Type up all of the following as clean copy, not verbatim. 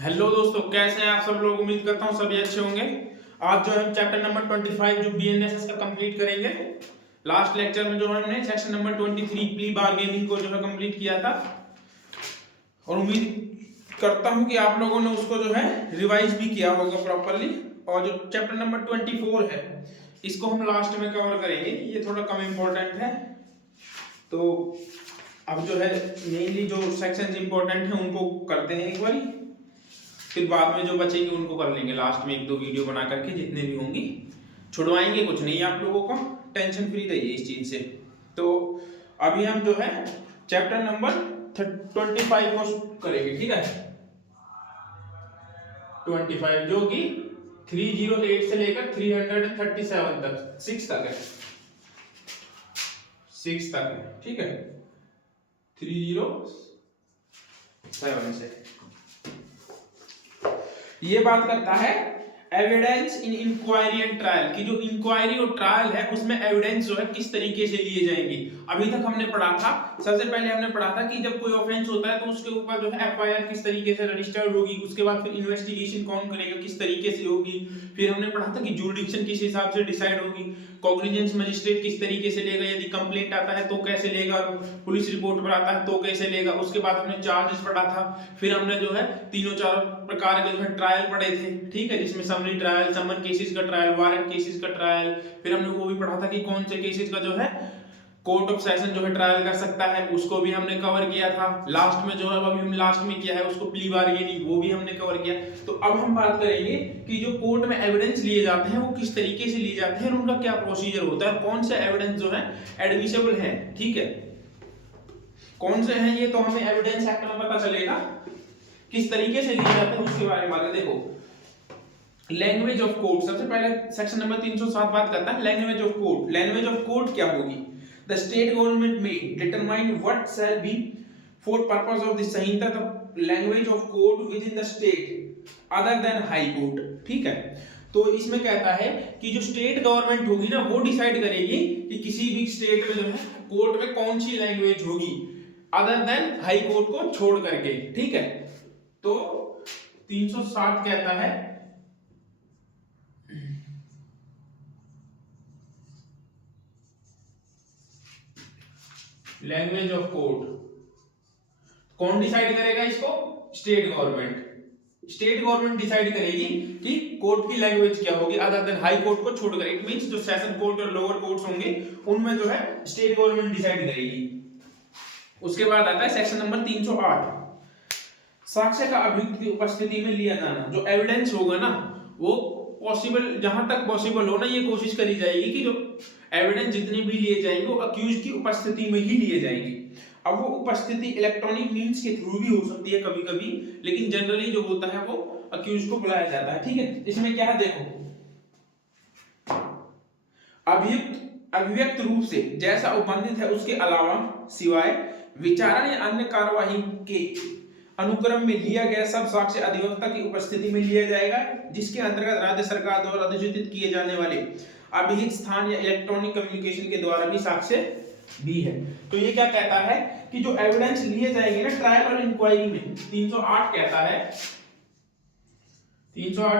Hello दोस्तों, कैसे हैं आप सब लोग। उम्मीद करता हूँ सभी अच्छे होंगे। आज जो हम चैप्टर नंबर 25 जो बीएनएसएस का कंप्लीट करेंगे। लास्ट लेक्चर में जो हमने सेक्शन नंबर 23 प्ली बार्गेनिंग को जो है कंप्लीट किया था और उम्मीद करता हूँ कि आप लोगों ने उसको जो है रिवाइज भी किया होगा प्रॉपरली। और जो चैप्टर नंबर 24 है इसको हम लास्ट में कवर करेंगे, ये थोड़ा कम इम्पोर्टेंट है। तो अब जो है मेनली जो सेक्शंस इंपॉर्टेंट हैं उनको करते हैं एक बारी, फिर बाद में जो बचेंगे उनको कर लेंगे लास्ट में एक दो वीडियो बना करके, जितने भी होंगी छुड़वाएंगे कुछ नहीं आप लोगों को, टेंशन फ्री रहिए इस चीज से। तो अभी हम जो है चैप्टर नंबर 25 को करेंगे, ठीक है। 25 जो कि 308 से लेकर 337 तक 6 तक है, 6 तक है, ठीक है। 307 से ये बात करता है evidence in inquiry and trial की। जो इंक्वायरी और ट्रायल है उसमें एविडेंस जो है किस तरीके से लिए जाएंगे। अभी तक हमने पढ़ा था, सबसे पहले हमने पढ़ा था कि जब कोई ऑफेंस होता है तो उसके ऊपर जो है एफआईआर किस तरीके से रजिस्टर्ड होगी, उसके बाद फिर इन्वेस्टिगेशन कौन करेगा, किस तरीके से होगी। फिर हमने पढ़ा था कि जुरिडिक्शन किस हिसाब से डिसाइड होगी, कॉग्निजेंस मजिस्ट्रेट किस तरीके से लेगा, यदि कंप्लेंट आता है तो कैसे लेगा, पुलिस रिपोर्ट पर आता है तो कैसे लेगा। उसके बाद हमने चार्जेस पढ़ा था। फिर हमने जो है तीनों चारों प्रकार के जो है ट्रायल पढ़े थे, ठीक है, जिसमें समरी ट्रायल, समन केसेस का ट्रायल, वारंट केसेस का ट्रायल। फिर हमने वो भी पढ़ा था कि कौन से केसेस का जो है कोर्ट ऑफ सेशन जो है ट्रायल कर सकता है, उसको भी हमने कवर किया था। लास्ट में जो है अभी हम लास्ट में किया है उसको प्ली बार्गेनिंग, वो भी हमने कवर किया। तो अब हम बात करेंगे कि जो कोर्ट में एविडेंस लिए जाते हैं वो किस तरीके से लिए जाते हैं और उनका क्या प्रोसीजर होता है, कौन से एविडेंस जो है एडमिसेबल है, ठीक है, कौन से हैं ये तो हमें एविडेंस एक्ट में पता चलेगा किस तरीके से लिए जाते हैं उसके बारे में बात। देखो लैंग्वेज ऑफ कोर्ट, सबसे पहले सेक्शन नंबर 307 बात करता है language of court. Language of court क्या होगी? द स्टेट गवर्नमेंट में determine what shall be for purpose of the Samhita the language of court with in the state other than high court, ठीक है। तो इसमें कहता है कि जो स्टेट गवर्नमेंट होगी ना वो डिसाइड करेगी कि किसी भी स्टेट में जो है कोर्ट में कौन सी लैंग्वेज होगी अदर देन हाई कोर्ट को छोड़ करके, ठीक है। तो 360 कहता है लैंग्वेज ऑफ कोर्ट कौन डिसाइड करेगा इसको? State government. State government decide करेगी कि कोर्ट की लैंग्वेज क्या होगी अदर देन हाई कोर्ट को छोड़कर। इट मींस जो सेशन कोर्ट और लोअर कोर्ट्स होंगे उनमें जो है स्टेट गवर्नमेंट डिसाइड करेगी। उसके बाद आता है सेक्शन नंबर 308 साक्ष्य का अभियुक्त की उपस्थिति में लिया जाना। जो एविडेंस होगा ना वो पॉसिबल, जहां तक पॉसिबल हो ना ये कोशिश करी जाएगी कि जो एविडेंस जितने भी लिए जाएंगे वो अक्यूज की उपस्थिति में ही लिए जाएंगे। अब वो उपस्थिति इलेक्ट्रॉनिक मींस के थ्रू भी हो सकती है कभी कभी, लेकिन जनरली जो होता है वो अक्यूज को बुलाया जाता है, ठीक है। इसमें क्या है देखो, अभिव्यक्त रूप से जैसा उपबंधित है उसके अलावा सिवाय विचारण या अन्य कार्यवाही के अनुक्रम में लिया गया सब साक्ष्य अधिवक्ता की उपस्थिति में लिया जाएगा, जिसके अंतर्गत राज्य सरकार द्वारा अधिसूचित किए जाने वाले अभिहित स्थान या इलेक्ट्रॉनिक कम्युनिकेशन के द्वारा भी साक्ष्य भी है। तो ये क्या कहता है कि जो एविडेंस लिए जाएंगे ना ट्रायल और इंक्वायरी में, 308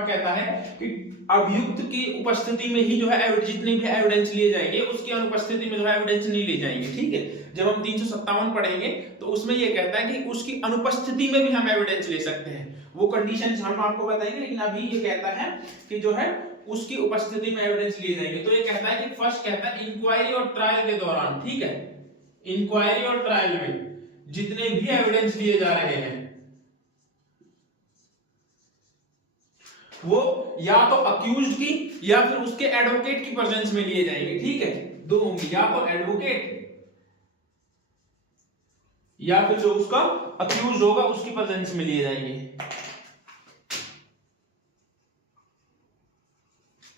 कहता है कि अभियुक्त की उपस्थिति में ही जो है जितने भी एविडेंस लिए जाएंगे उसकी अनुपस्थिति में जो है एविडेंस नहीं ले जाएंगे, ठीक है। जब हम 357 पढ़ेंगे तो उसमें ये कहता है कि उसकी अनुपस्थिति में भी हम एविडेंस ले सकते हैं। वो कंडीशंस हम आपको बताएंगे, लेकिन अभी ये कहता है कि जो है उसकी उपस्थिति में एविडेंस लिए जाएंगे। तो ये कहता है कि फर्स्ट कहता है इंक्वायरी और ट्रायल के दौरान, ठीक है, इंक्वायरी और ट्रायल में जितने भी एविडेंस लिए जा रहे हैं वो या तो अक्यूज्ड की या फिर उसके एडवोकेट की प्रेजेंस में लिए जाएंगे, ठीक है। दो होंगे, या तो एडवोकेट या फिर जो उसका अक्यूज होगा उसकी प्रेजेंस में लिए जाएंगे,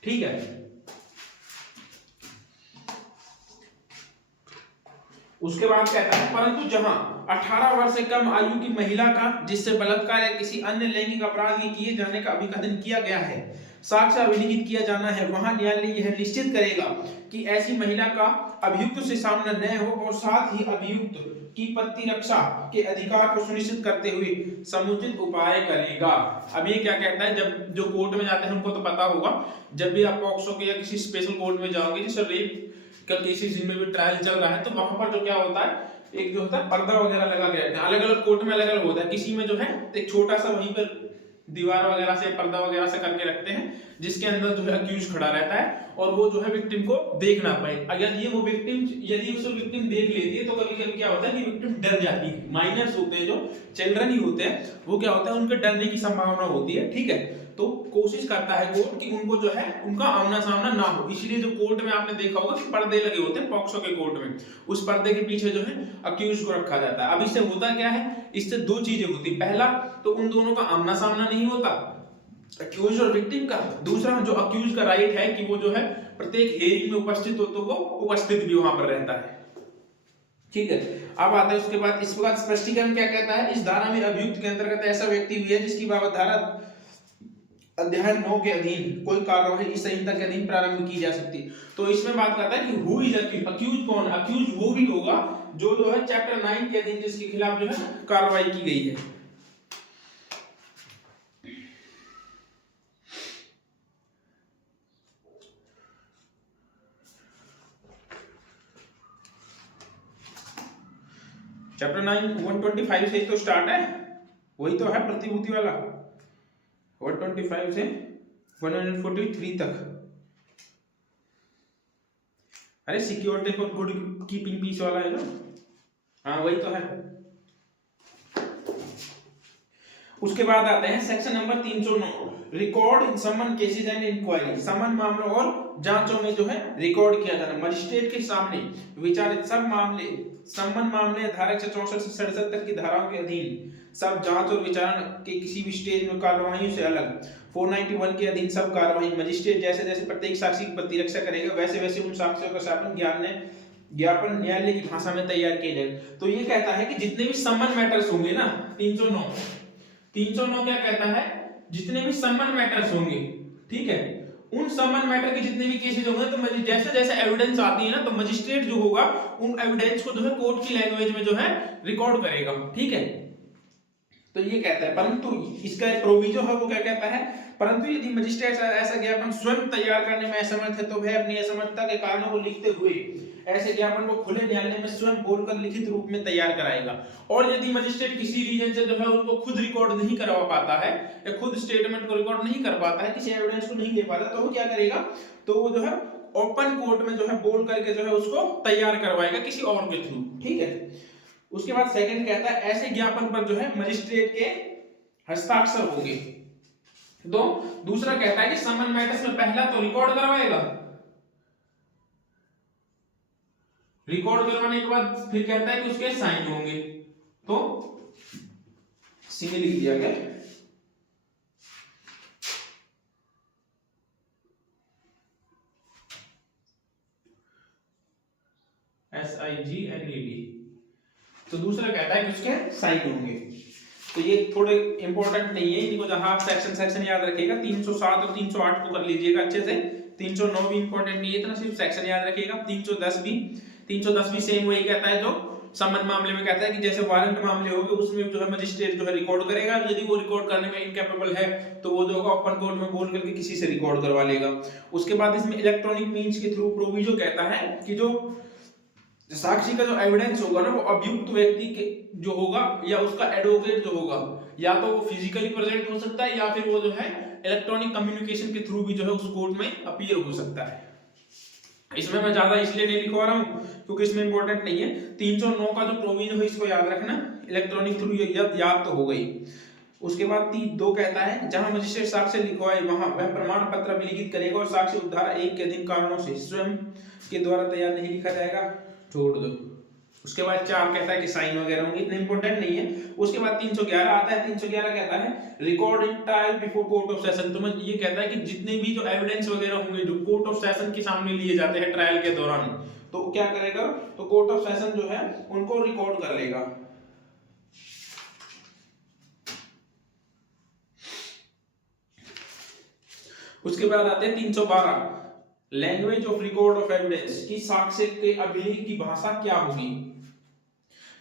ठीक है। उसके बाद कहता है परंतु जहां 18 वर्ष से कम आयु की महिला का जिससे बलात्कार या किसी अन्य लैंगिक अपराध के किए जाने का अभिकथन किया गया है साक्ष्य अभिलिखित किया जाना है, वहां न्यायालय यह निश्चित करेगा कि ऐसी महिला का अभियुक्त से सामना न हो और साथ ही अभियुक्त की प्रतिरक्षा के अधिकार को सुनिश्चित करते हुए समुचित उपाय करेगा। अब ये क्या कहता है, जब जो कोर्ट में जाते हैं उनको तो पता होगा, जब भी आप पॉक्सो के या किसी स्पेशल कोर्ट में जाओगे, जैसे रेप का केसेस जिनमें भी ट्रायल चल रहा है, तो वहां पर जो क्या होता है, एक जो होता है पर्दा वगैरह लगा के रखते हैं। अलग अलग कोर्ट में अलग अलग होता है, किसी में जो है एक छोटा सा वहीं पर दीवार वगैरह से पर्दा वगैरह से करके रखते हैं, जिसके अंदर जो है अक्यूज खड़ा रहता है और वो जो है विक्टिम को देख ना पाए। अगर ये वो विक्टिम, यदि उसे विक्टिम देख लेती है तो कभी कभी क्या होता है कि विक्टिम डर जाती है। माइनर्स होते हैं, जो चिल्ड्रन ही होते हैं, वो क्या होता है, उनके डरने की संभावना होती है, ठीक है। तो कोशिश करता है कोर्ट कि उनको जो है उनका आमना सामना ना हो, इसलिए जो कोर्ट में आपने देखा होगा कि पर्दे लगे होते हैं पॉक्सो के कोर्ट में, उस पर्दे के पीछे जो है अक्यूज को रखा जाता है। अब इससे होता क्या है, इससे दो चीजें होती, पहला तो उन दोनों का आमना सामना नहीं होता, अक्यूज और विक्टिम का। दूसरा, जो अक्यूज का राइट है कि वो जो है प्रत्येक हियरिंग में उपस्थित हो तो वो उपस्थित भी वहां पर रहता है, ठीक है। अब आता है उसके बाद इस प्रकार स्पष्टीकरण क्या कहता है, इस धारा में अभियुक्त के अंतर्गत ऐसा व्यक्ति भी है जिसकी बाबत धारा अध्याय 9 के अधीन कोई कार्यवाही इस संहिता के अधीन प्रारंभ की जा सकती है। तो इसमें बात करता है कि हु इज अक्यूज, अक्यूज कौन, अक्यूज वो भी होगा जो है चैप्टर 9 के अधीन जिसके खिलाफ जो है कार्रवाई की गई है। चैप्टर 9 125 से तो स्टार्ट है, वही तो है प्रतिभूति वाला, 125 से 143 तक। अरे security for good keeping peace वाला है ना, हाँ वही तो है। उसके बाद आते हैं section number 309, record in summon cases and inquiry, summon मामलों और जांचों में जो है रिकॉर्ड किया जाना, मजिस्ट्रेट के सामने विचारित सब मामले, समन मामले धारा 164 से 67 तक की धाराओं के अधीन सब जांच और विचारण के किसी भी स्टेज में कार्रवाइयों से अलग 491 के अधीन सब कार्रवाई मजिस्ट्रेट जैसे जैसे प्रत्येक साक्षी की प्रतिरक्षा करेगा वैसे वैसे उन साक्ष्यों का सत्यापन ज्ञापन न्यायालय की भाषा में तैयार किए जाए। तो ये कहता है कि जितने भी समन मैटर्स होंगे ना, 309 क्या कहता है, जितने भी समन मैटर्स होंगे, ठीक है, उन समन मैटर के जितने भी केसेस होंगे, तो जैसे जैसे एविडेंस आती है ना, तो मजिस्ट्रेट जो होगा उन एविडेंस को जो है कोर्ट की लैंग्वेज में जो है रिकॉर्ड करेगा, ठीक है। तो ये कहता है, परंतु इसका प्रोविजो है वो क्या कहता है, परंतु यदि मजिस्ट्रेट ऐसा ज्ञापन स्वयं तैयार करने में असमर्थ है तो वह अपनी असमर्थता के कारणों को लिखते हुए ऐसे ज्ञापन को खुले न्यायालय में स्वयं बोलकर लिखित रूप में तैयार कराएगा। और यदि मजिस्ट्रेट किसी रीजन से जो है उनको खुद रिकॉर्ड नहीं करवा पाता है या खुद स्टेटमेंट को रिकॉर्ड नहीं कर पाता है, किसी एविडेंस को नहीं दे पाता, तो वो क्या करेगा, तो वो जो है ओपन कोर्ट में जो है बोल करके जो है उसको तैयार करवाएगा किसी और के थ्रू, ठीक है। उसके बाद सेकंड कहता है ऐसे ज्ञापन पर जो है मजिस्ट्रेट के हस्ताक्षर होंगे। तो दूसरा कहता है कि समन मैटर्स में पहला तो रिकॉर्ड करवाएगा, रिकॉर्ड करवाने के बाद फिर कहता है कि उसके साइन होंगे, तो सी में लिख दिया गया। SIGNED। तो दूसरा कहता है कि उसके साइन होंगे। तो ये थोड़े इंपॉर्टेंट नहीं है, इनको जहां आप सेक्शन याद रखिएगा, 307 और 308 को कर लीजिएगा अच्छे से। 309 भी इंपॉर्टेंट नहीं है इतना, सिर्फ सेक्शन याद रखिएगा। 310 भी सेम वही कहता है जो समन मामले में कहता है कि जैसे वारंट मामले होंगे उसमें जो है मजिस्ट्रेट जो है रिकॉर्ड करेगा, यदि वो रिकॉर्ड करने में इनकैपेबल है तो वो जो होगा ओपन कोर्ट में बोल करके किसी से रिकॉर्ड करवा लेगा। उसके बाद इसमें इलेक्ट्रॉनिक मींस के थ्रू प्रोविजो कहता है कि जो साक्षी का जो एविडेंस होगा ना, वो अभियुक्त व्यक्ति के जो होगा या उसका एडवोकेट जो होगा, या तो वो फिजिकली प्रेजेंट हो सकता है या फिर वो जो है इलेक्ट्रॉनिक कम्युनिकेशन के थ्रू भी जो है उस कोर्ट में अपीयर हो सकता है। इसमें मैं ज्यादा इसलिए नहीं लिखवा रहा हूँ क्योंकि इसमें इंपॉर्टेंट नहीं है। 309 का जो प्रोविजन है इसको याद रखना, इलेक्ट्रॉनिक थ्रू याद तो हो गई। उसके बाद 3.2 कहता है जहां मजिस्ट्रेट साक्ष्य लिखवाए वहां वह प्रमाण पत्र विलिखित करेगा और साक्ष्य उद्धार 1 के अधीन कारणों से स्वयं के द्वारा तैयार नहीं लिखा जाएगा, छोड़ दो। उसके बाद 4 कहता है कि साइन वगैरह होंगे, इतने इंपॉर्टेंट नहीं है। उसके बाद 311 आता है। 311 कहता है record in trial before court of session. तो मैं ये कहता है कि जितने भी जो एविडेंस वगैरह होंगे जो कोर्ट ऑफ सेशन के सामने लिए जाते हैं ट्रायल के दौरान, तो क्या करेगा, तो कोर्ट ऑफ सेशन जो है उनको रिकॉर्ड कर लेगा। उसके बाद आते हैं 312 language of record of evidence की साक्ष्य के अभिलेख की भाषा क्या होगी।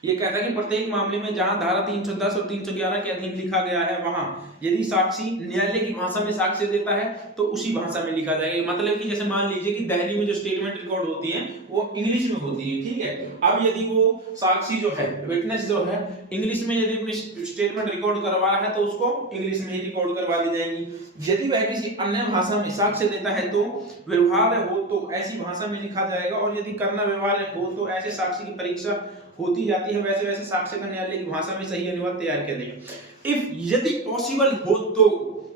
ये कहता है कि प्रत्येक मामले में जहां धारा 310 और 311 के अधीन लिखा गया है वहां यदि साक्षी न्यायालय की भाषा में साक्ष्य देता है तो उसी भाषा में लिखा जाएगा। मतलब कि जैसे मान लीजिए कि दिल्ली में जो स्टेटमेंट रिकॉर्ड होती है वो इंग्लिश में होती है, ठीक है। अब यदि वो साक्षी जो है, विटनेस जो है, इंग्लिश में यदि अपनी स्टेटमेंट रिकॉर्ड करवा रहा है तो उसको इंग्लिश में ही रिकॉर्ड करवा दी जाएगी। यदि वह किसी अन्य भाषा में साक्ष्य देता है तो व्यवहार्य हो तो ऐसी भाषा में लिखा जाएगा, और यदि करना व्यवहार्य हो तो ऐसे साक्ष्य की परीक्षा होती जाती है, वैसे वैसे साक्ष्य का न्यायालय की भाषा में सही अनुवाद तैयार किया जाएगा। इफ यदि पॉसिबल हो तो,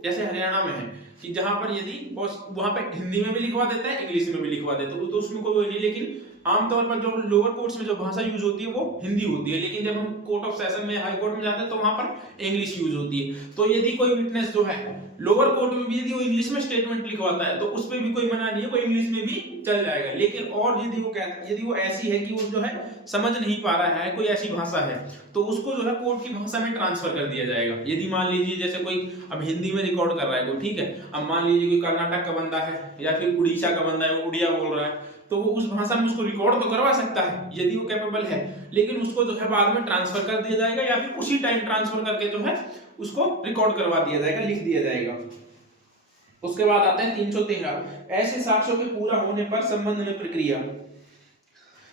जैसे हरियाणा में है कि जहां पर यदि वहां पे हिंदी में भी लिखवा देता है, इंग्लिश में भी लिखवा देता है, तो उसमें कोई नहीं। लेकिन आमतौर पर जो लोअर कोर्ट्स में जो भाषा यूज होती है वो हिंदी होती है, लेकिन जब हम कोर्ट ऑफ सेशन में, हाई कोर्ट में जाते हैं तो वहां पर इंग्लिश यूज होती है। तो यदि कोई विटनेस जो है लोअर कोर्ट में भी यदि वो इंग्लिश में स्टेटमेंट लिखवाता है तो उस पर भी कोई मना नहीं है, वो इंग्लिश में भी चल जाएगा। लेकिन और यदि वो ऐसी है कि वो जो है समझ नहीं पा रहा है, कोई ऐसी भाषा है, तो उसको जो है कोर्ट की भाषा में ट्रांसफर कर दिया जाएगा। यदि मान लीजिए जैसे कोई अब हिंदी में रिकॉर्ड कर रहा है कोई, ठीक है, अब मान लीजिए कोई कर्नाटक का बंदा है या फिर उड़ीसा का बंदा है, वो उड़िया बोल रहा है, तो वो उस भाषा में उसको रिकॉर्ड तो करवा सकता है यदि वो कैपेबल है, लेकिन उसको जो है बाद में ट्रांसफर कर दिया जाएगा या फिर उसी टाइम ट्रांसफर करके जो है उसको रिकॉर्ड करवा दिया जाएगा, लिख दिया जाएगा। उसके बाद आते हैं 313, ऐसे साक्ष्यों के पूरा होने पर संबंध में प्रक्रिया।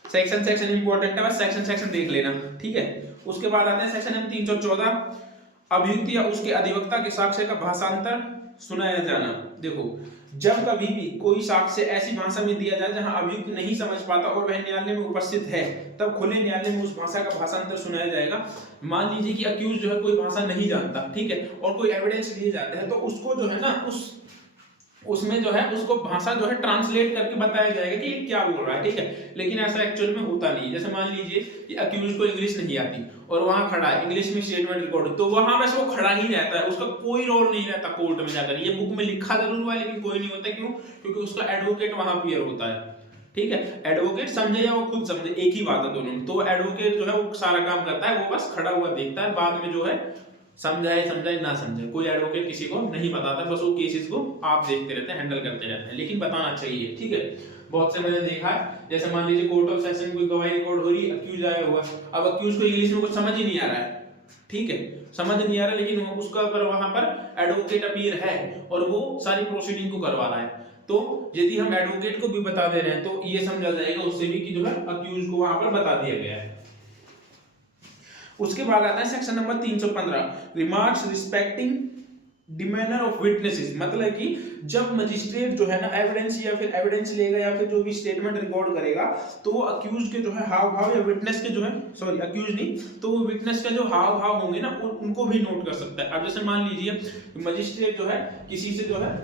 सेक्शन इंपॉर्टेंट है, बस सेक्शन देख लेना, ठीक है। उसके बाद आते हैं सेक्शन 314, अभियुक्त या उसके अधिवक्ता के साक्ष्य का भाषांतर सुनाया जाना। देखो, जब कभी भी कोई साक्ष्य ऐसी भाषा में दिया जाए जहां अभियुक्त नहीं समझ पाता और वह न्यायालय में उपस्थित है, तब खुले न्यायालय में उस भाषा का भाषांतर सुनाया जाएगा। मान लीजिए कि अक्यूज जो है कोई भाषा नहीं जानता, ठीक है, और कोई एविडेंस दिए जाते हैं तो उसको जो है ना उसमें जो है उसको भाषा जो है ट्रांसलेट करके बताया जाएगा कि ये क्या बोल रहा है, ठीक है। लेकिन ऐसा एक्चुअल में होता नहीं है। जैसे मान लीजिए कि अक्यूज को इंग्लिश नहीं आती और वहां खड़ा है, इंग्लिश में स्टेटमेंट रिकॉर्ड, तो वहां बस वो खड़ा ही रहता है, उसका कोई रोल नहीं रहता कोर्ट में जाकर। ये बुक में लिखा जरूर हुआ है लेकिन कोई नहीं होता, क्यों? क्योंकि उसका एडवोकेट वहां अपीयर होता है, ठीक है। एडवोकेट समझे या वो खुद समझे, एक ही बात है दोनों में। तो एडवोकेट जो है वो सारा काम करता है, वो बस खड़ा हुआ देखता है, बाद में जो है समझाए ना समझे, कोई एडवोकेट किसी को नहीं बताता, बस वो केसेस को आप देखते रहते हैं, हैंडल करते रहते हैं, लेकिन बताना चाहिए, ठीक है। बहुत से मैंने देखा है, जैसे मान लीजिए कोर्ट ऑफ सेशन में कोई गवाही रिकॉर्ड हो रही है, अक्यूज आया हुआ, अब अक्यूज को इंग्लिश में कुछ समझ ही नहीं आ रहा है, ठीक है, समझ नहीं आ रहा, लेकिन उसका पर वहां पर एडवोकेट अपीयर है और वो सारी प्रोसीडिंग को करवा रहा है, तो यदि हम एडवोकेट को भी बता दे रहे हैं तो ये समझा जाएगा उससे भी कि जो है अक्यूज को वहां पर बता दिया गया है। उसके बाद आता है section number 315, remarks respecting demeanour of witnesses. मतलब कि जब मजिस्ट्रेट जो है ना एविडेंस या फिर एविडेंस लेगा या फिर जो भी स्टेटमेंट रिकॉर्ड करेगा, तो वो अक्यूज के जो है हाव भाव या विटनेस के जो है, सॉरी अक्यूज नहीं, तो वो विटनेस के जो हाव भाव होंगे ना उनको भी नोट कर सकता है। अब जैसे मान लीजिए मजिस्ट्रेट जो है किसी से जो है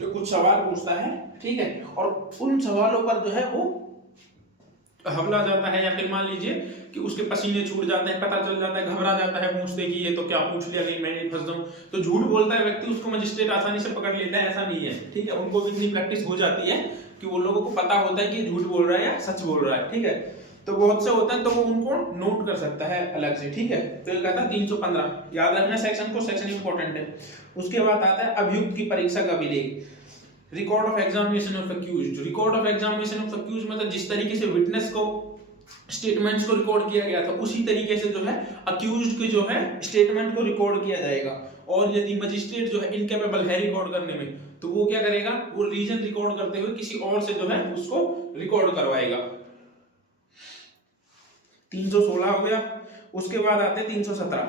जो कुछ सवाल पूछता है, ठीक है, और उन सवालों पर जो है वो हमला जाता है, या फिर मान लीजिए कि उसके पसीने छूट जाते हैं, पता चल जाता है, घबरा जाता है पूछते कि ये तो क्या पूछ लिया, कहीं मैं नहीं फंस जाऊं, तो झूठ बोलता है व्यक्ति, उसको मजिस्ट्रेट आसानी से पकड़ लेता है, ऐसा नहीं है, ठीक है। उनको भी इतनी प्रैक्टिस हो जाती है कि वो लोगों को पता होता है कि झूठ बोल रहा है या सच बोल रहा है, ठीक है। तो बहुत से होता है तो वो उनको नोट कर सकता है अलग से, ठीक है। तो ये कहता है 315, याद रखना सेक्शन को, सेक्शन इंपॉर्टेंट है। उसके बाद आता है अभियुक्त की परीक्षा का विलेख, record of examination of accused. Record of examination of accused मतलब जिस तरीके से विटनेस को स्टेटमेंट्स को रिकॉर्ड किया गया था उसी तरीके से जो है अक्यूज्ड के जो है स्टेटमेंट को रिकॉर्ड किया जाएगा। और यदि मजिस्ट्रेट जो है इनकेपेबल है रिकॉर्ड करने में, तो वो क्या करेगा, वो रीजन रिकॉर्ड करते हुए किसी और से जो है उसको रिकॉर्ड करवाएगा। 316 हो गया। उसके बाद आते हैं 317,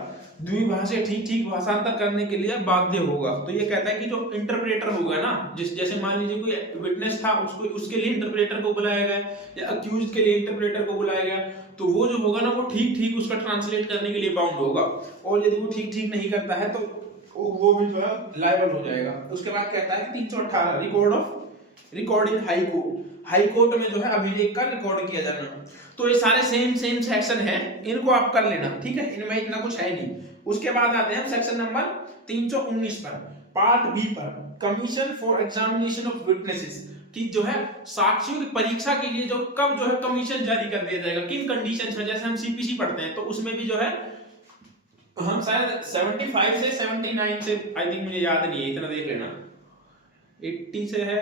द्विभाषी ठीक भाषांतर करने के लिए बाध्य होगा। तो ये कहता है कि जो इंटरप्रेटर होगा ना, जैसे मान लीजिए कोई विटनेस था, उसके लिए इंटरप्रेटर को बुलाया गया या अक्यूज के लिए इंटरप्रेटर को बुलाया गया, तो वो जो होगा ना वो ठीक उसका ट्रांसलेट करने के लिए बाउंड होगा, और यदि वो ठीक नहीं करता है तो वो भी जो है लायबल हो जाएगा। उसके बाद कहता है कि 318, record in high court. High court में जो है अभिलेख का रिकॉर्ड किया जाना। तो ये सारे सेम सेक्शन है, इनको आप कर लेना, ठीक है, इनमें इतना कुछ है नहीं। उसके बाद आते हैं सेक्शन नंबर 319 पर, पार्ट बी पर, commission for examination of witnesses, कि जो है साक्षियों की परीक्षा के लिए जो कब जो है कमीशन जारी कर दिया जाएगा, किन कंडीशंस में। जैसे हम सीपीसी पढ़ते हैं तो उसमें भी जो है हम शायद 75 से 79 से, आई थिंक मुझे याद नहीं है, इतना देख लेना, 80 से है,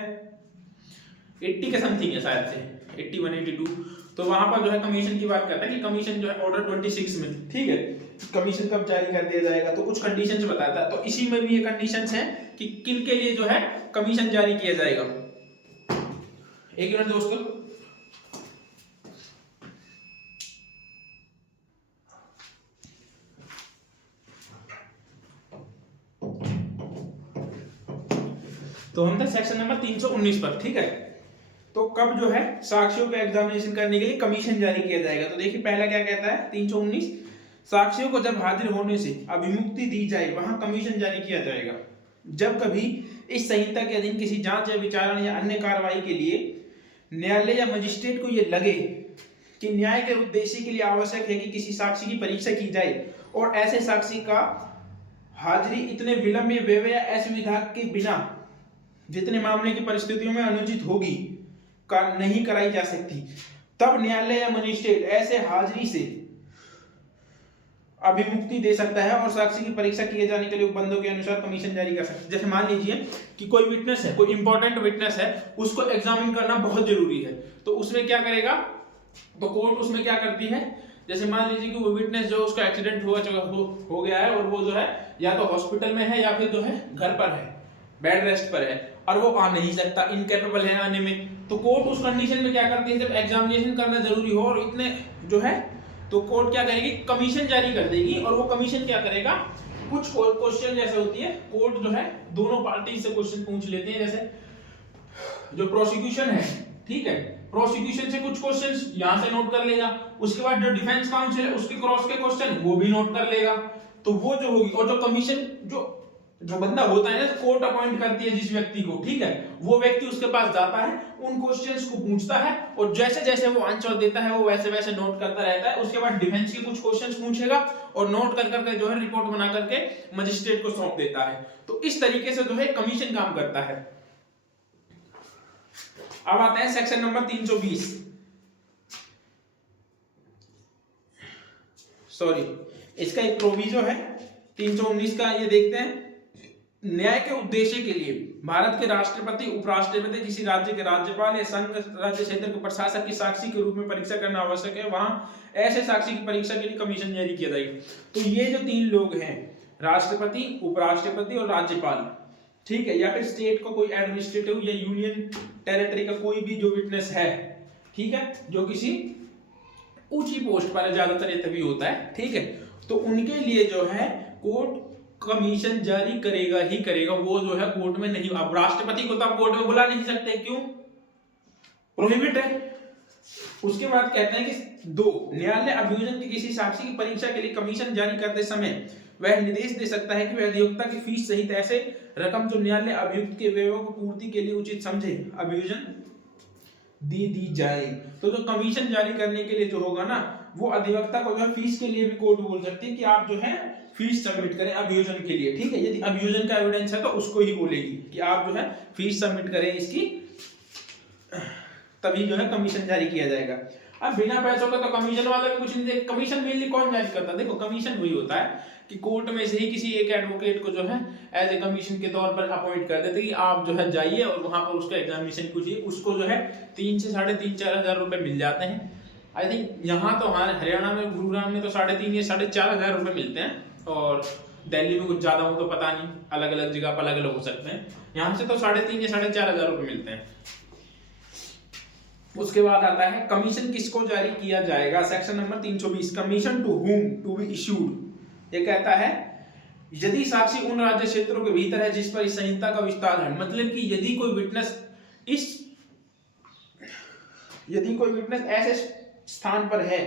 80 के समथिंग है शायद से, 81 82, तो वहां पर जो है कमीशन की बात करता है कि कमीशन जो है ऑर्डर 26 में, ठीक है, कमीशन कब जारी कर दिया जाएगा, तो कुछ कंडीशंस बताता है। तो इसी में भी ये कंडीशंस हैं कि किन के लिए जो है कमीशन जारी किया जाएगा। एक मिनट दोस्तों, तो हम थे सेक्शन नंबर 319 पर, ठीक है। तो कब जो है साक्षियों का एग्जामिनेशन करने के लिए कमीशन जारी किया जाएगा। तो देखिए पहला क्या कहता है 319, साक्षियों को जब हाजिर होने से अभिमुक्ति दी जाए वहां कमीशन जारी किया जाएगा। जब कभी इस संहिता के अधीन किसी जांच या विचारण या अन्य कार्रवाई के लिए न्यायालय या मजिस्ट्रेट को यह लगे कि न्याय के उद्देश्य के लिए आवश्यक है कि किसी साक्षी की परीक्षा की जाए और ऐसे साक्षी का हाजिरी इतने विलंब या व्यय या असुविधा के बिना जितने मामले की परिस्थितियों में अनुचित होगी का नहीं कराई जा सकती, तब न्यायालय या मजिस्ट्रेट ऐसे हाजिरी से अभिमुक्ति दे सकता है और साक्षी की परीक्षा किए जाने के लिए उपबंधों के अनुसार कमीशन जारी कर सकता है। जैसे मान लीजिए कि कोई विटनेस है, कोई इंपॉर्टेंट विटनेस है, उसको एग्जामिन करना बहुत जरूरी है, तो उसमें क्या करेगा, तो कोर्ट उसमें क्या करती है, जैसे मान लीजिए कि वो विटनेस जो उसका एक्सीडेंट हो गया है और वो जो है या तो हॉस्पिटल में है या फिर जो है घर पर है, बेड रेस्ट पर है और वो आ नहीं सकता, इनकेपेबल है आने में, तो कोर्ट उस कंडीशन में क्या करती है, जब एग्जामिनेशन करना जरूरी हो और इतने जो है, तो कोर्ट क्या करेगी, कमीशन जारी कर देगी। और वो कमीशन क्या करेगा, कुछ क्वेश्चन जैसे होती है, कोर्ट जो है दोनों पार्टी से क्वेश्चन पूछ लेते हैं। जैसे जो प्रोसिक्यूशन है, ठीक है, प्रोसिक्यूशन से कुछ क्वेश्चंस यहां से नोट कर लेगा, उसके बाद जो डिफेंस काउंसिल है उसके क्रॉस के क्वेश्चन वो भी नोट कर लेगा, तो वो जो होगी। और जो कमीशन जो बंदा होता है ना, कोर्ट अपॉइंट करती है जिस व्यक्ति को, ठीक है, वो व्यक्ति उसके पास जाता है, उन क्वेश्चंस को पूछता है और जैसे जैसे वो आंसर देता है वो वैसे वैसे नोट करता रहता है। उसके बाद डिफेंस के कुछ क्वेश्चंस पूछेगा और नोट कर करके जो है रिपोर्ट बना करके मजिस्ट्रेट को सौंप देता है। तो इस तरीके से जो है कमीशन काम करता है। अब आते हैं सेक्शन नंबर 320, सॉरी, इसका एक प्रोविजो है 319 का, ये देखते हैं। न्याय के उद्देश्य के लिए भारत के राष्ट्रपति, उपराष्ट्रपति, किसी राज्य के राज्यपाल या संघ राज्य क्षेत्र के प्रशासक की साक्षी के रूप में परीक्षा करना आवश्यक है, वहां ऐसे साक्षी की परीक्षा के लिए कमीशन जारी किया जाएगा। तो ये जो तीन लोग हैं, राष्ट्रपति, उपराष्ट्रपति और राज्यपाल, ठीक है, या फिर स्टेट का कोई एडमिनिस्ट्रेटिव या यूनियन टेरिटरी का कोई भी जो विटनेस है, ठीक है, जो किसी ऊंची पोस्ट पर है, ज्यादातर ये तभी होता है, ठीक है, तो उनके लिए जो है कोर्ट कमीशन जारी करेगा ही करेगा। वो जो है कोर्ट में नहीं, अब राष्ट्रपति को तो आप कोर्ट में बुला नहीं सकते, क्यों, प्रोहिबिट है। उसके बाद कहते हैं कि 2, न्यायालय अभियोजन की किसी साक्षी की परीक्षा के लिए कमीशन जारी करते समय वह निर्देश दे सकता है कि वह अधिवक्ता की फीस सहित ऐसे रकम जो न्यायालय अभियुक्त के व्ययों की पूर्ति के लिए उचित समझे अभियोजन दी जाए। तो जो कमीशन जारी करने के लिए जो होगा ना, वो अधिवक्ता को जो है फीस के लिए भी कोर्ट बोल सकती है कि आप जो है फीस सबमिट करें अभियोजन के लिए, ठीक है। यदि अभियोजन का एविडेंस है तो उसको ही बोलेगी कि आप जो है फीस सबमिट करें इसकी, तभी जो है कमीशन जारी किया जाएगा। अब बिना पैसों का तो कमीशन वाला भी कुछ नहीं दे। कमीशन मेनली कौन जारी करता है, देखो कमीशन वही होता है कि कोर्ट में से ही किसी एक एडवोकेट को जो है एज ए कमीशन के तौर पर अपॉइंट कर देते कि आप जो है जाइए और वहां पर उसका एग्जामिनेशन कीजिए। उसको जो है 3 से 3.5-4 हज़ार रुपए मिल जाते हैं। आई थिंक यहाँ तो हमारे हरियाणा में, गुरुग्राम में तो 3.5 या 4.5 हज़ार रुपए मिलते हैं, और दिल्ली में कुछ ज्यादा हो तो पता नहीं, अलग अलग जगह पर अलग अलग हो सकते हैं। यहाँ से तो 3.5 या 4.5 हज़ार रुपए मिलते हैं। उसके बाद आता है कमीशन किसको जारी किया जाएगा, section number 320, commission to whom to be issued. ये कहता है यदि साक्षी उन राज्य क्षेत्रों के भीतर है जिस पर इस संहिता का विस्तार है, मतलब कि यदि कोई विटनेस ऐसे स्थान पर है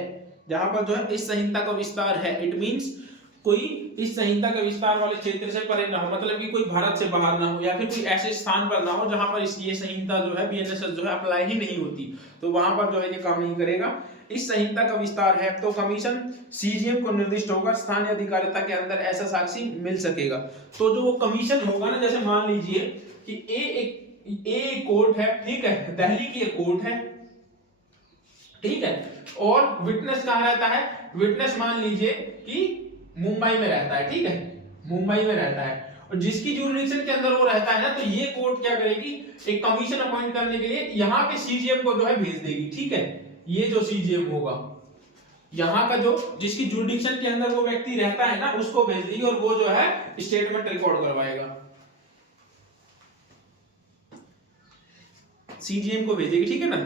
जहां पर जो है इस संहिता का विस्तार है, इट मींस कोई इस संहिता का विस्तार वाले क्षेत्र से परे ना हो, मतलब कि कोई भारत से बाहर ना हो, या फिर कोई ऐसे स्थान पर ना हो जहां पर ये संहिता जो है बीएनएसएस जो है अप्लाई ही नहीं होती, तो वहां पर जो है ये काम नहीं करेगा। इस संहिता का विस्तार है तो कमीशन सीजीएम को निर्दिष्ट होगा, स्थानीय अधिकारिता के अंदर ऐसा साक्षी मिल सकेगा। तो जो वो कमीशन होगा ना, जैसे मान लीजिए कि ए कोर्ट है, ठीक है, दिल्ली की एक कोर्ट है, ठीक है, और विटनेस कहाँ रहता है, विटनेस मान लीजिए कि मुंबई में रहता है, ठीक है, मुंबई में रहता है, और जिसकी ज्यूरिडिक्शन के अंदर वो रहता है ना, तो ये कोर्ट क्या करेगी, एक कमीशन अपॉइंट करने के लिए यहाँ के सीजीएम को जो है भेज देगी, ठीक है, ये जो सीजीएम होगा, यहाँ का जो जिसकी जुरिडिक्शन के अंदर वो व्यक्ति रहता है ना, उसको भेज देगी और वो जो है स्टेटमेंट रिकॉर्ड करवाएगा, सीजीएम को भेजेगी, ठीक है ना।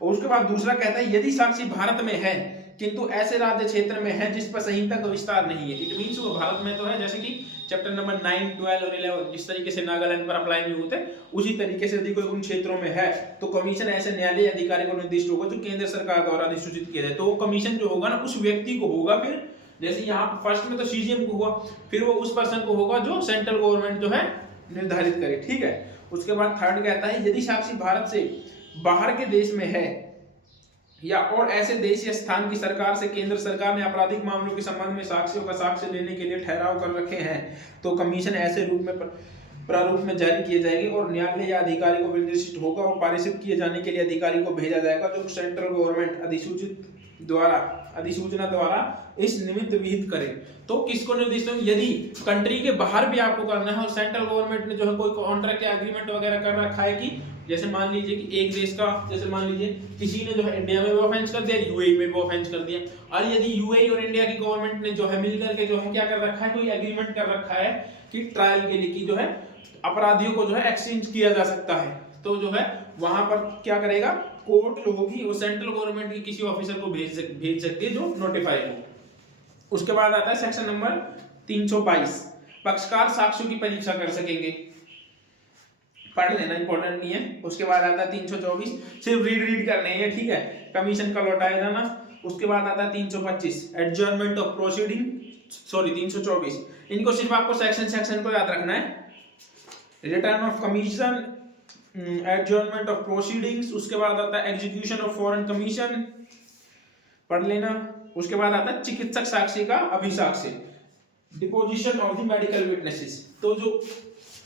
और उसके बाद दूसरा कहता है यदि साक्षी भारत में है किंतु ऐसे राज्य क्षेत्र में है जिस पर संहिता का विस्तार नहीं है। इट मींस वो भारत में तो है, जैसे कि चैप्टर नंबर 9, 12 और 11 जिस तरीके से नागालैंड पर अप्लाई नहीं होते, उसी तरीके से यदि कोई उन क्षेत्रों में है तो कमीशन ऐसे न्यायालय अधिकारी को निर्दिष्ट होगा जो केंद्र सरकार द्वारा अधिसूचित किया जाए। तो वो कमीशन जो होगा ना उस व्यक्ति को होगा, फिर जैसे यहाँ फर्स्ट में तो सीजीएम को हुआ, फिर वो उस पर्सन को होगा जो सेंट्रल गवर्नमेंट जो है निर्धारित करे, ठीक है। उसके बाद थर्ड कहता है यदि साक्षी भारत से बाहर के देश में है या और ऐसे देश या स्थान की सरकार से केंद्र सरकार ने आपराधिक मामलों के संबंध में साक्ष्यों का साक्ष्य लेने के लिए ठहराव कर रखे हैं तो कमीशन ऐसे रूप में प्रारूप में जारी किए जाएंगे और न्यायालय या अधिकारी को निर्देशित होगा और पारित किए जाने के लिए अधिकारी को भेजा जाएगा जो सेंट्रल गवर्नमेंट अधिसूचना द्वारा इस निमित्त विहित करे। तो किसको निर्दिष्ट हो, यदि कंट्री के बाहर भी आपको करना है और सेंट्रल गवर्नमेंट ने जो है कोई कॉन्ट्रैक्ट या एग्रीमेंट वगैरह कर रखा है कि जैसे मान लीजिए कि एक देश का, जैसे मान लीजिए किसी ने जो है इंडिया में भी ऑफेंस कर दिया, यूएई में भी ऑफेंस कर दिया, और यदि यूएई और इंडिया की गवर्नमेंट ने जो है मिलकर के जो है क्या कर रखा है, कोई एग्रीमेंट कर रखा है कि ट्रायल के लिए की जो है अपराधियों को जो है एक्सचेंज किया जा सकता है, तो जो है वहां पर क्या करेगा, कोर्ट होगी वो सेंट्रल गवर्नमेंट के किसी ऑफिसर को भेज सकती है जो नोटिफाई हो। उसके बाद आता है सेक्शन नंबर 322, पक्षकार साक्ष्यों की परीक्षा कर सकेंगे, पढ़ लेना, इंपॉर्टेंट नहीं है। उसके बाद आता है 324, सिर्फ रीड करने हैं, ठीक है, कमीशन का लौटाया जाना। उसके बाद आता है 325, एडजर्नमेंट ऑफ प्रोसीडिंग, 324, इनको सिर्फ आपको सेक्शन को याद रखना है। Return of commission, adjournment of proceedings, उसके बाद आता है एग्जीक्यूशन ऑफ फॉरेन कमीशन, पढ़ लेना। उसके बाद आता है चिकित्सक साक्षी का अभिसाक्ष्य, deposition of the medical witnesses. तो जो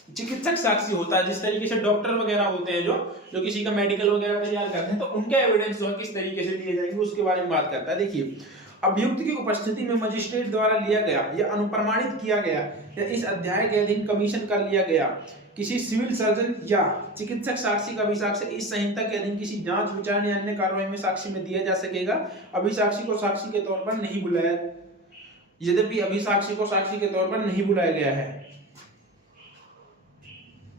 चिकित्सक साक्षी होता है, जिस तरीके से डॉक्टर वगैरह होते हैं जो किसी का मेडिकल वगैरह तैयार करते हैं, तो उनके एविडेंस जो है किस तरीके से लिए जाएंगे उसके बारे में बात करता है। देखिए, अभियुक्त की उपस्थिति में मजिस्ट्रेट द्वारा लिया गया या अनुप्रमाणित किया गया या इस अध्याय के अधीन कमीशन कर लिया गया किसी सिविल सर्जन या चिकित्सक साक्षी का अभिसाक्ष्य इस संहिता के अधीन किसी जांच, विचार या अन्य कार्रवाई में साक्षी में दिया जा सकेगा। अभिसाक्षी को साक्षी के तौर पर नहीं बुलाया, यद्यपि अभिसाक्षी को साक्षी के तौर पर नहीं बुलाया गया है।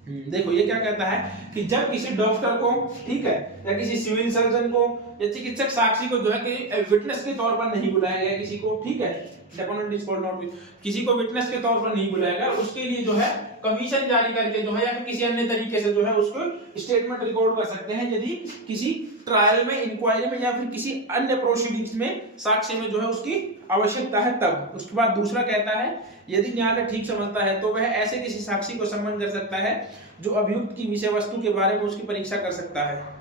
देखो ये क्या कहता है कि जब किसी डॉक्टर को, ठीक है, या किसी सिविल सर्जन को या चिकित्सक साक्षी को जो है कि विटनेस के तौर पर नहीं बुलाया गया किसी को, ठीक है, डेपोनेंट इज कॉल्ड नॉट, किसी को विटनेस के तौर पर नहीं बुलाया गया, उसके लिए जो है कमीशन जारी करके जो है या फिर किसी अन्य तरीके से जो है उसको स्टेटमेंट रिकॉर्ड कर सकते हैं यदि किसी ट्रायल में, इंक्वायरी में या फिर किसी अन्य प्रोसीडिंग्स में साक्ष्य में जो है उसकी आवश्यकता है तब। उसके बाद दूसरा कहता है यदि न्यायालय ठीक समझता है तो वह ऐसे किसी साक्षी को सम्मन कर सकता है जो अभियुक्त की विषय वस्तु के बारे में उसकी परीक्षा कर सकता है।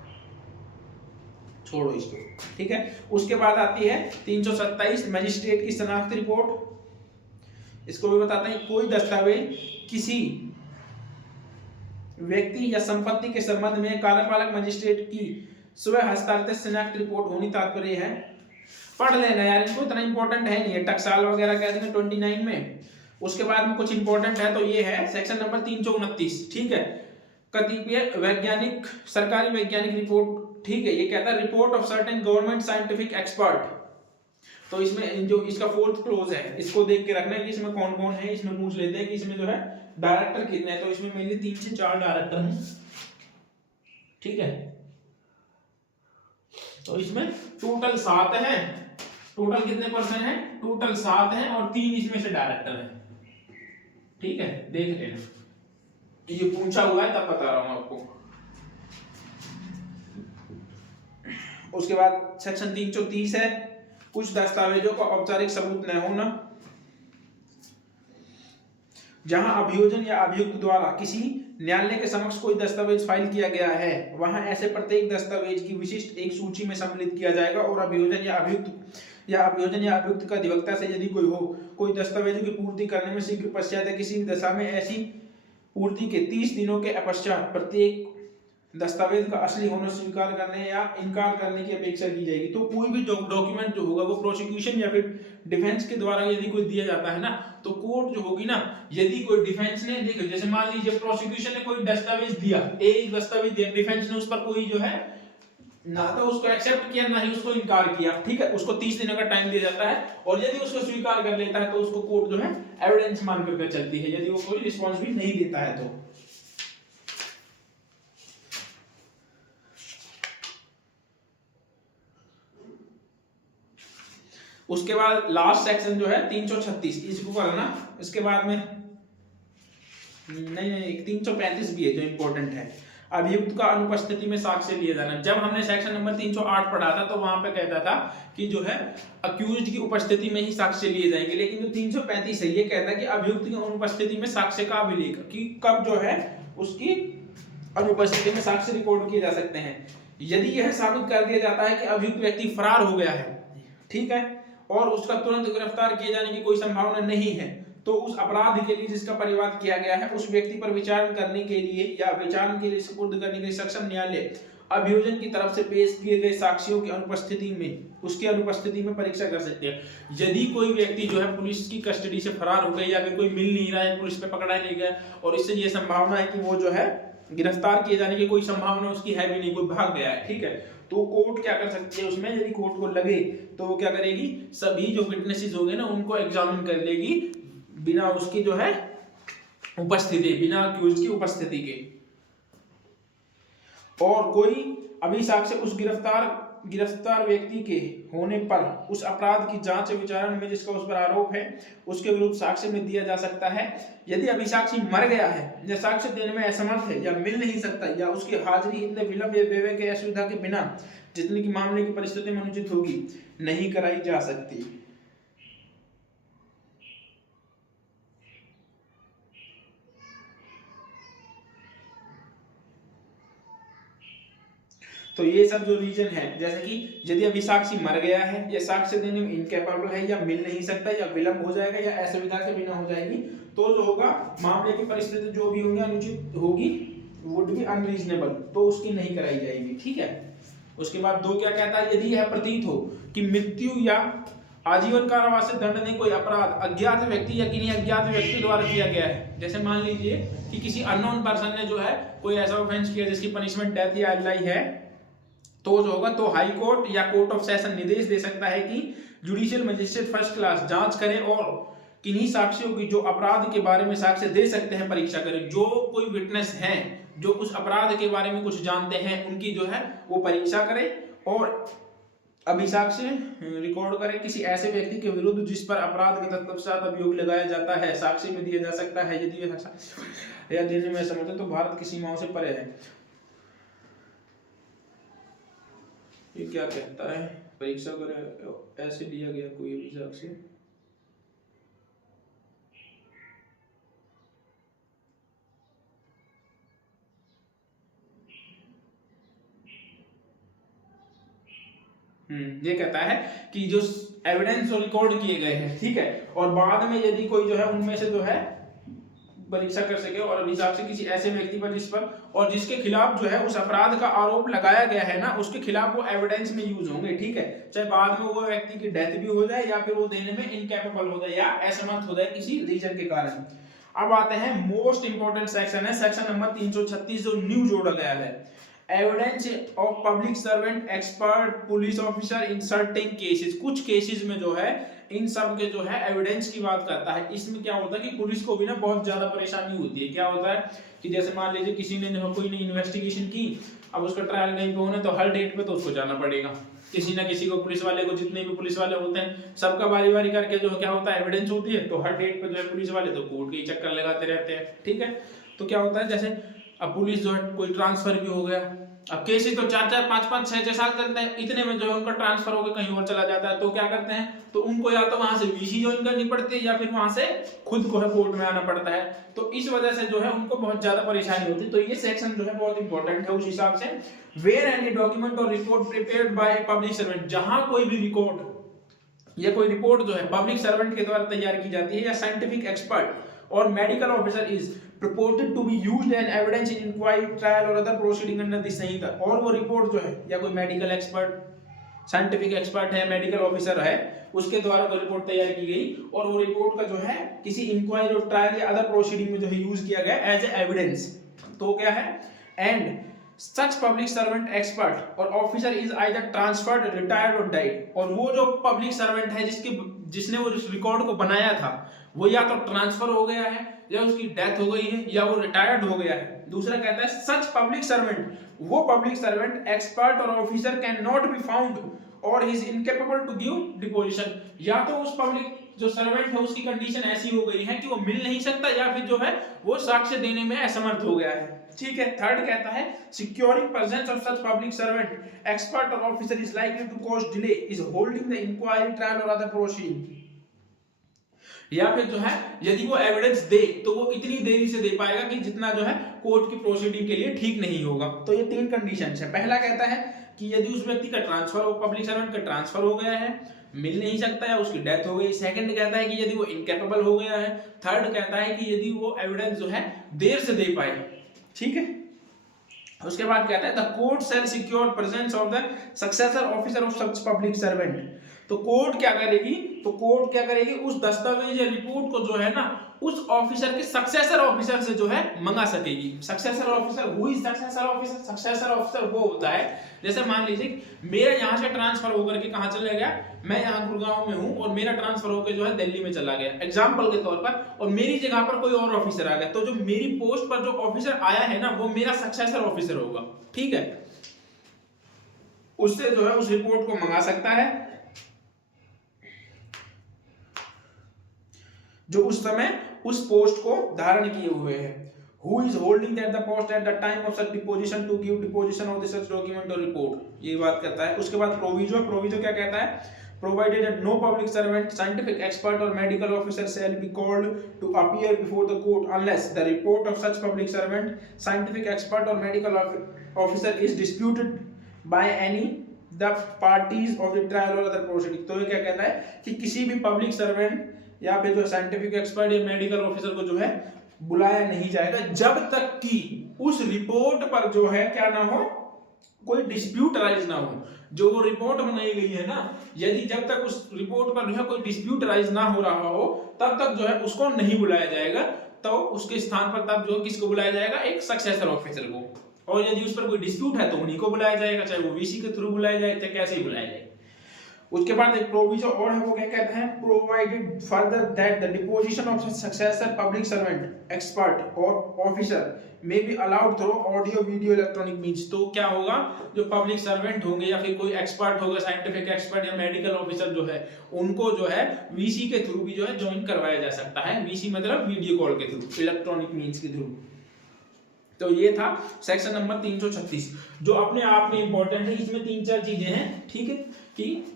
छोड़ो इसको, ठीक है। उसके बाद आती है 327, मजिस्ट्रेट की शनाख्त रिपोर्ट। इसको भी बताते हैं, कोई दस्तावेज किसी व्यक्ति या संपत्ति के संबंध में कार्यपालक मजिस्ट्रेट की स्वयं हस्ताक्षरित शनाख्त रिपोर्ट होनी तात्पर्य है। पढ़ लेना यार, इनको इतना इंपॉर्टेंट है नहीं है, टकसाल वगैरह कह देंगे 29 में। उसके बाद में कुछ इंपॉर्टेंट है तो ये है सेक्शन नंबर 329, ठीक है, कतिपय वैज्ञानिक, सरकारी वैज्ञानिक रिपोर्ट, ठीक है। ये कहता है report of certain government scientific expert. तो इसमें जो इसका फोर्थ क्लोज है इसको देख के रखना है कि इसमें कौन कौन है। इसमें पूछ लेते हैं कि इसमें जो है डायरेक्टर कितने हैं, तो इसमें मेनली 3 से 4 डायरेक्टर हैं, ठीक है। तो इसमें टोटल 7 हैं, टोटल कितने पर्सन हैं, टोटल 7 हैं और 3 इसमें से डायरेक्टर हैं, ठीक है, देख लेना, ये पूछा हुआ है तब बता रहा हूं आपको। उसके बाद सेक्शन 330 है, कुछ दस्तावेजों का औपचारिक सबूत न होना। जहां अभियोजन या अभियुक्त द्वारा किसी न्यायालय के समक्ष कोई दस्तावेज फाइल किया गया है वहां ऐसे प्रत्येक दस्तावेज की विशिष्ट एक सूची में सम्मिलित किया जाएगा और अभियोजन या अभियुक्त का अधिवक्ता से यदि कोई हो, कोई दस्तावेजों की पूर्ति करने में शीघ्र पश्चात या किसी भी दशा में ऐसी पूर्ति के 30 दिनों के पश्चात प्रत्येक दस्तावेज का असली होना स्वीकार करने या इनकार करने की अपेक्षा की जाएगी। तो कोई भी डॉक्यूमेंट जो होगा वो प्रोसिक्यूशन या फिर डिफेंस के द्वारा यदि कोई दिया जाता है ना, तो कोर्ट जो होगी ना, यदि कोई डिफेंस ने, देखो जैसे मान लीजिए प्रोसिक्यूशन ने कोई दस्तावेज दिया, एक दस्तावेज दिया, डिफेंस ने उस पर कोई जो है ना तो उसको एक्सेप्ट किया ना ही उसको इनकार किया, ठीक है, उसको 30 दिन का टाइम दिया जाता है, और यदि उसको स्वीकार कर लेता है तो उसको कोर्ट जो है एविडेंस मान करके चलती है, यदि वो कोई रिस्पॉन्स भी नहीं देता है तो। उसके बाद लास्ट सेक्शन जो है 336, इसको करना, इसके बाद में नहीं 335 भी है जो इंपॉर्टेंट है। अभियुक्त का अनुपस्थिति में साक्ष्य लिए जाना। जब हमने सेक्शन नंबर 308 पढ़ा था तो वहां पे कहता था कि जो है अक्यूज्ड की उपस्थिति में ही साक्ष्य लिए जाएंगे, लेकिन जो 335 है ये कहता है कि अभियुक्त की अनुपस्थिति में साक्ष्य का अभिलेख, कि कब जो है उसकी अनुपस्थिति में साक्ष्य रिकॉर्ड किए जा सकते हैं। यदि यह साबित कर दिया जाता है कि अभियुक्त व्यक्ति फरार हो गया है, ठीक है, और उसका तुरंत गिरफ्तार किए जाने की कोई संभावना नहीं है, तो उस अपराध के लिए जिसका परिवाद किया गया है उस व्यक्ति पर विचार करने के लिए या विचारण के लिए सुपुर्द करने के लिए सक्षम न्यायालय अभियोजन की तरफ से पेश किए गए साक्ष्यों की अनुपस्थिति में, उसकी अनुपस्थिति में परीक्षा कर सकते हैं। यदि कोई व्यक्ति जो है पुलिस की कस्टडी से फरार हो गया या फिर कोई मिल नहीं रहा है, पुलिस पे पकड़ा नहीं गया और इससे ये संभावना है कि वो जो है गिरफ्तार किए जाने की कोई संभावना उसकी है भी नहीं, कोई भाग गया है, ठीक है, तो कोर्ट क्या कर सकती है उसमें, यदि कोर्ट को लगे तो वो क्या करेगी, सभी जो विटनेसेस होंगे ना उनको एग्जामिन कर लेगी बिना उसकी जो है उपस्थिति, बिना अक्यूज की उपस्थिति के। और कोई अभी साक्ष्य उस गिरफ्तार व्यक्ति के होने पर उस अपराध की जांच विचारण में जिसका उस पर आरोप है उसके विरुद्ध साक्ष्य में दिया जा सकता है। यदि अभिसाक्षी मर गया है या साक्ष्य देने में असमर्थ है या मिल नहीं सकता या उसकी हाजिरी इतने विलंब या विवेक या असुविधा के बिना जितनी की मामले की परिस्थिति में अनुचित होगी नहीं कराई जा सकती। तो ये सब जो रीजन है, जैसे कि यदि अभिसाक्षी मर गया है या साक्ष्य देने में इनकैपेबल है या मिल नहीं सकता या विलंब हो जाएगा या असुविधा के बिना हो जाएगी, तो जो होगा मामले की परिस्थिति जो भी होंगी अनुचित होगी, वुड बी अनरीजनेबल, तो उसकी नहीं कराई जाएगी, ठीक है। उसके बाद 2 क्या कहता है, यदि यह प्रतीत हो कि मृत्यु या आजीवन कारावास से दंड कोई अपराध अज्ञात व्यक्ति या किन्हीं अज्ञात व्यक्ति द्वारा किया गया है, जैसे मान लीजिए कि किसी अननोन पर्सन ने जो है कोई ऐसा ऑफेंस किया जिसकी पनिशमेंट डेथ या एलआई है, तो जो होगा तो हाई कोर्ट या कोर्ट ऑफ सेशन निर्देश दे सकता है कि जुडिशियल मजिस्ट्रेट फर्स्ट क्लास जांच करे और किन्हीं साक्ष्यों की जो अपराध के बारे में साक्ष्य दे सकते हैं परीक्षा करें। जो कोई विटनेस हैं जो उस अपराध के बारे में कुछ जानते हैं उनकी जो है वो परीक्षा करे और अभिसाक्ष्य रिकॉर्ड करे किसी ऐसे व्यक्ति के विरुद्ध जिस पर अपराध के तत्पश्चात अभियोग लगाया जाता है, साक्ष्य में दिया जा सकता है यदि वे या देने में असमर्थ है तो भारत की सीमाओं से परे है। ये क्या कहता है, परीक्षा करे ऐसे लिया गया कोई अभिसाक्ष्य, ये कहता है कि जो एविडेंस रिकॉर्ड किए गए हैं, ठीक है, और बाद में यदि कोई जो है उनमें से जो है परीक्षा कर सके और अभिसाक्ष्य किसी ऐसे व्यक्ति पर जिस पर और जिसके खिलाफ जो है उस अपराध का आरोप लगाया गया है ना, उसके खिलाफ वो एविडेंस में यूज होंगे, ठीक है, चाहे बाद में वो व्यक्ति की डेथ भी हो जाए या फिर वो देने में इनकैपेबल हो जाए या असमर्थ हो जाए किसी रीजन के कारण। अब आते हैं मोस्ट इंपोर्टेंट सेक्शन है सेक्शन नंबर 336 जो न्यू जोड़ा गया है, evidence of public servant expert police officer in certain cases. कुछ केसेस में जो है इन सब के जो है एविडेंस की बात करता है। इसमें क्या होता है कि पुलिस को भी ना बहुत ज्यादा परेशानी होती है। क्या होता है कि जैसे मान लीजिए किसी ने जो कोई ने इन्वेस्टिगेशन की, अब उसका ट्रायल कहीं पे होना तो हर डेट पे तो उसको जाना पड़ेगा, किसी ना किसी को पुलिस वाले को, जितने भी पुलिस वाले होते हैं सबका बारी बारी करके जो क्या होता है एविडेंस होती है, तो हर डेट पे जो है पुलिस वाले तो कोर्ट के चक्कर लगाते रहते हैं, ठीक है। तो क्या होता है जैसे अब पुलिस जो है कोई ट्रांसफर भी हो गया, अब केसेस तो 4-4 5-5 6-6 साल चलते हैं, इतने में जो है उनका ट्रांसफर होकर कहीं और चला जाता है, तो क्या करते हैं तो उनको या तो वहां से वीसी ज्वाइन करनी पड़ती है या फिर वहां से खुद को है कोर्ट में आना पड़ता है। तो इस वजह से जो है उनको बहुत ज्यादा परेशानी होती है। तो ये सेक्शन जो है बहुत इंपॉर्टेंट है उस हिसाब से। वेयर एनी डॉक्यूमेंट और report prepared by a public servant, जहां कोई भी रिकॉर्ड या कोई रिपोर्ट जो है पब्लिक सर्वेंट के द्वारा तैयार की जाती है या साइंटिफिक एक्सपर्ट और medical officer is purported to be used as evidence in inquiry, trial or other proceeding under the संहिता। और वो रिपोर्ट जो है या कोई मेडिकल एक्सपर्ट, साइंटिफिक एक्सपर्ट है, मेडिकल ऑफिसर है, उसके द्वारा कोई रिपोर्ट तैयार की गई और वो रिपोर्ट का जो है किसी इंक्वायरी और ट्रायल या अदर प्रोसीडिंग में जो है यूज किया गया एज ए एविडेंस, तो क्या है, and such public servant expert और officer is either transferred, retired और डाइड। और वो जो पब्लिक सर्वेंट है जिसने वो रिकॉर्ड को बनाया था वो या तो ट्रांसफर हो गया है या उसकी डेथ हो गई है या वो रिटायर्ड हो गया है। दूसरा कहता है सच पब्लिक सर्वेंट, वो पब्लिक सर्वेंट एक्सपर्ट और officer can not be found और is incapable to give deposition. या तो उस पब्लिक जो सर्वेंट है उसकी कंडीशन ऐसी हो गई है कि वो मिल नहीं सकता या फिर जो है वो साक्ष्य देने में असमर्थ हो गया है। ठीक है। थर्ड कहता है securing presence of such public servant expert और officer is likely to cause delay is holding the inquiry, trial और अदर प्रोसीडिंग। या फिर जो है यदि वो एविडेंस दे तो वो इतनी देरी से दे पाएगा कि जितना जो है कोर्ट की प्रोसीडिंग के लिए ठीक नहीं होगा। तो ये तीन कंडीशंस है। पहला कहता है कि यदि उस व्यक्ति का ट्रांसफर हो, पब्लिक सर्वेंट का ट्रांसफर हो गया है, मिल नहीं सकता या उसकी डेथ हो गई। सेकंड कहता है कि यदि वो इनकेपेबल हो गया है। थर्ड कहता है कि यदि वो एविडेंस जो है देर से दे पाए। ठीक है। उसके बाद कहता है the court shell secure presence of the successor officer of such public servant. तो कोर्ट क्या करेगी, तो कोर्ट क्या करेगी, उस दस्तावेज या रिपोर्ट को जो है ना उस ऑफिसर के सक्सेसर ऑफिसर से जो है मंगा सकेगी। Successor officer, who is successor officer? Successor officer वो होता है, जैसे मान लीजिए मेरा यहाँ से ट्रांसफर होकर के कहाँ चला गया, मैं यहाँ गुड़गांव में हूँ और मेरा ट्रांसफर होकर जो है दिल्ली में चला गया एग्जाम्पल के तौर पर, और मेरी जगह पर कोई और ऑफिसर आ गया, तो जो मेरी पोस्ट पर जो ऑफिसर आया है ना वो मेरा सक्सेसर ऑफिसर होगा। ठीक है। उससे जो है उस रिपोर्ट को मंगा सकता है जो उस समय उस पोस्ट को धारण किए हुए है। Who is holding that the post at the time of such deposition to give deposition of the such document or report, ये बात करता है। उसके बाद प्रोविजो, प्रोविजो क्या कहता है, provided that no public servant, scientific expert or medical officer shall be called to appear before the court unless the report of such public servant, scientific expert or medical officer is disputed by any the parties of the trial or other proceeding। तो ये क्या कहता है कि किसी भी public servant या फिर जो साइंटिफिक एक्सपर्ट या मेडिकल ऑफिसर को जो है बुलाया नहीं जाएगा जब तक कि उस रिपोर्ट पर जो है क्या ना हो, कोई डिस्प्यूट राइज ना हो। जो वो रिपोर्ट बनाई गई है ना, यदि जब तक उस रिपोर्ट पर जो है कोई डिस्प्यूट राइज ना हो रहा हो तब तक जो है उसको नहीं बुलाया जाएगा। तो उसके स्थान पर तब जो किसको बुलाया जाएगा, एक सक्सेसर ऑफिसर को। और यदि उस पर कोई डिस्प्यूट है तो उन्हीं को बुलाया जाएगा, चाहे वो वीसी के थ्रू बुलाया जाए चाहे कैसे ही बुलाया जाए। उसके बाद एक प्रोविजन और है, वो क्या कहते हैं, provided further that the deposition of successor public servant expert और officer may be allowed through audio video electronic means. तो क्या होगा, जो पब्लिक सर्वेंट होंगे या फिर कोई एक्सपर्ट होगा, साइंटिफिक एक्सपर्ट या मेडिकल ऑफिसर जो है, उनको जो है वीसी के थ्रू भी जो है ज्वाइन करवाया जा सकता है। वीसी मतलब वीडियो कॉल के थ्रू, इलेक्ट्रॉनिक मीन्स के थ्रू। तो ये था सेक्शन नंबर 336 जो अपने आप में इंपॉर्टेंट है। इसमें 3-4 चीजें हैं। ठीक है, कि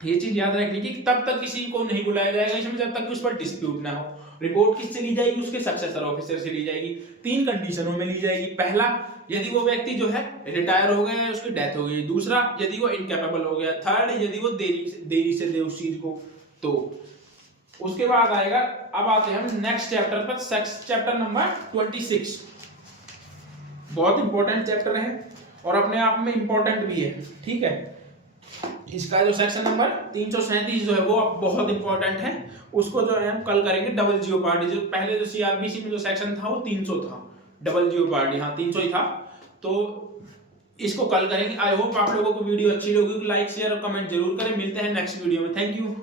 ये चीज याद रखनी कि तब तक किसी को नहीं बुलाया जाएगा इसमें जब तक उस पर डिस्प्यूट ना हो। रिपोर्ट किससे ली जाएगी, उसके सक्सेसर ऑफिसर से ली जाएगी। 3 कंडीशनों में ली जाएगी। पहला, यदि वो व्यक्ति जो है रिटायर हो गया है, उसकी डेथ हो गई। दूसरा, यदि वो इनकैपेबल हो गया। थर्ड, यदि वो देरी से दे उस चीज को। तो उसके बाद आएगा, अब आते हैं हम नेक्स्ट चैप्टर पर, चैप्टर नंबर 26। बहुत इंपॉर्टेंट चैप्टर है और अपने आप में इंपॉर्टेंट भी है। ठीक है, इसका जो सेक्शन नंबर 337 जो है वो बहुत इंपॉर्टेंट है। उसको जो है हम कल करेंगे डबल जियोपार्डी। जो पहले जो सीआरबीसी में जो सेक्शन था वो 300 था, डबल जियोपार्डी हाँ 300 ही था। तो इसको कल करेंगे। आई होप आप लोगों को वीडियो अच्छी लगी। लाइक शेयर और कमेंट जरूर करें। मिलते हैं नेक्स्ट वीडियो में। Thank you.